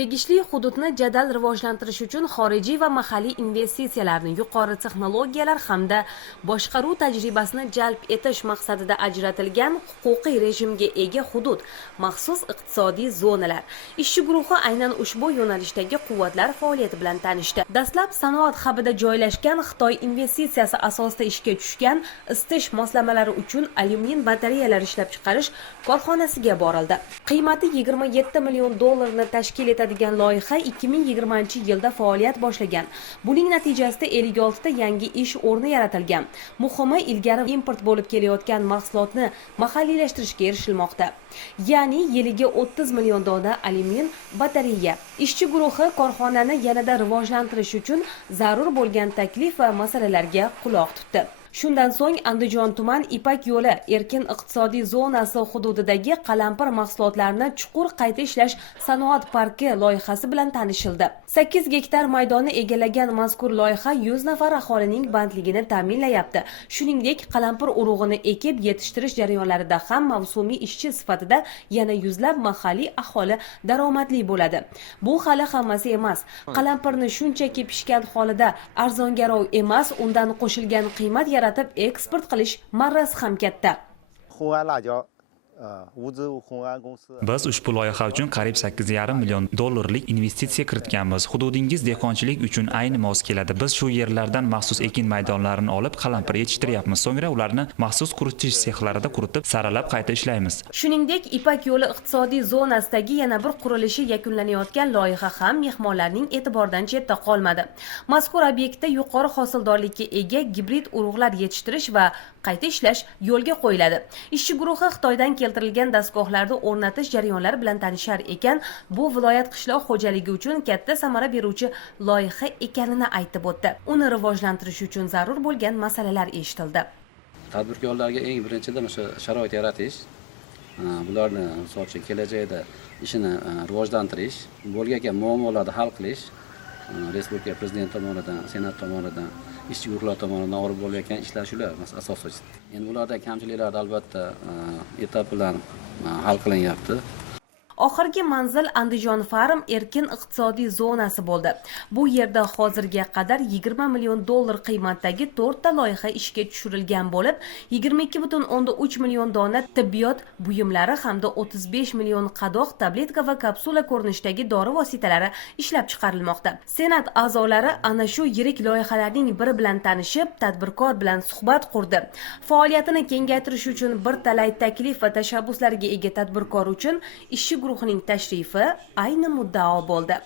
Tegishli hududni jadal rivojlantirish uchun xorijiy va mahalliy investitsiyalarni, yuqori texnologiyalar hamda boshqaruv tajribasini jalb etish maqsadida ajratilgan huquqiy rejimga ega hudud, maxsus iqtisodiy zonalar. Ishchi guruhi aynan ushbu yo'nalishdagi quvvatlar faoliyati bilan tanishdi. Dastlab sanoat hubida joylashgan Xitoy investitsiyasi asosida ishga tushgan isitish moslamalari uchun alyumin batareyalar ishlab chiqarish korxonasiga borildi. Qiymati $27 million tashkil etadigan loyiha 2020-yilda faoliyat boshlagan. Buning natijasida 56 ta yangi ish o'rni yaratilgan. Muhimi, ilgari import bo'lib kelayotgan mahsulotni mahalliylashtirishga erishilmoqda. Ya'ni yiliga 30 million dona alyumin batareya. Ishchi guruhi korxonani yanada rivojlantirish uchun zarur bo'lgan taklif va masalalarga quloq tutdi. Shundan so'ng Andijon tuman Ipak yo'li erkin iqtisodiy zonasi hududidagi qalampir mahsulotlarini chuqur qayta ishlash sanoat parki loyihasi bilan tanishildi. 8 gektar maydonni egallagan mazkur loyiha 100 nafar aholining bandligini ta'minlayapti. Shuningdek, qalampir urug'ini ekib yetishtirish jarayonlarida ham mavsumiy ishchi sifatida yana yuzlab mahalliy aholi daromadli bo'ladi. Bu hali hammasi emas. Qalampirni shunchaki pishgan holida arzongarov emas, undan qo'shilgan qiymat yaratib eksport qilish marrasi ham katta. Biz ushbu loyiha uchun qariyb $8,5 million investitsiya kiritganmiz. Hududingiz dehqonchilik uchun ayni mos keladi. Biz shu yerlardan maxsus ekin maydonlarini olib, qalampir yetishtiryapmiz. So'ngra ularni maxsus quritish sexlarida quritib, saralab qayta ishlaymiz. Shuningdek, Ipak yo'li iqtisodiy zonasidagi yana bir qurilishi yakunlanayotgan loyiha ham mehmonlarning e'tiboridan chetda qolmadi. Mazkur obyektda yuqori hosildorlikka ega gibrid urug'lar yetishtirish va qayta ishlash yo'lga qo'yiladi. Ishchi guruhi Xitoydan keltirilgan dastgohlarni o'rnatish jarayonlari bilan tanishar ekan, bu viloyat qishloq xo'jaligi uchun katta samara beruvchi loyiha ekanini aytib o'tdi. Uni rivojlantirish uchun zarur bo'lgan masalalar eshitildi. Tadbirkorlarga eng birinchidan o'sha sharoit yaratish, bularni misol uchun kelajakda ishini rivojlantirish, bo'lgan muammolarni hal qilish, Respublika prezidenti tomonidan, senat tomonidan, ishchi guruhlar tomonidan olib bo'layotgan ishlar shular asosiysi. Endi ularda kamchiliklar albatta etap bilan hal qilinyapti. Oxirgi manzil Andijon Farm erkin iqtisodiy zonasi bo'ldi. Bu yerda hozirga qadar $20 million qiymatdagi 4 ta loyiha ishga tushirilgan bo'lib, 22,3 million dona tibbiyot buyumlari hamda 35 million qadoq, tabletka va kapsula ko'rinishdagi dori vositalari ishlab chiqarilmoqda. Senat a'zolari ana shu yirik loyihalarning biri bilan tanishib, tadbirkor bilan suhbat qurdi. Faoliyatini kengaytirish uchun bir talay taklif va tashabbuslarga ega tadbirkor uchun ishchi guruhining tashrifi ayni muddao bo'ldi.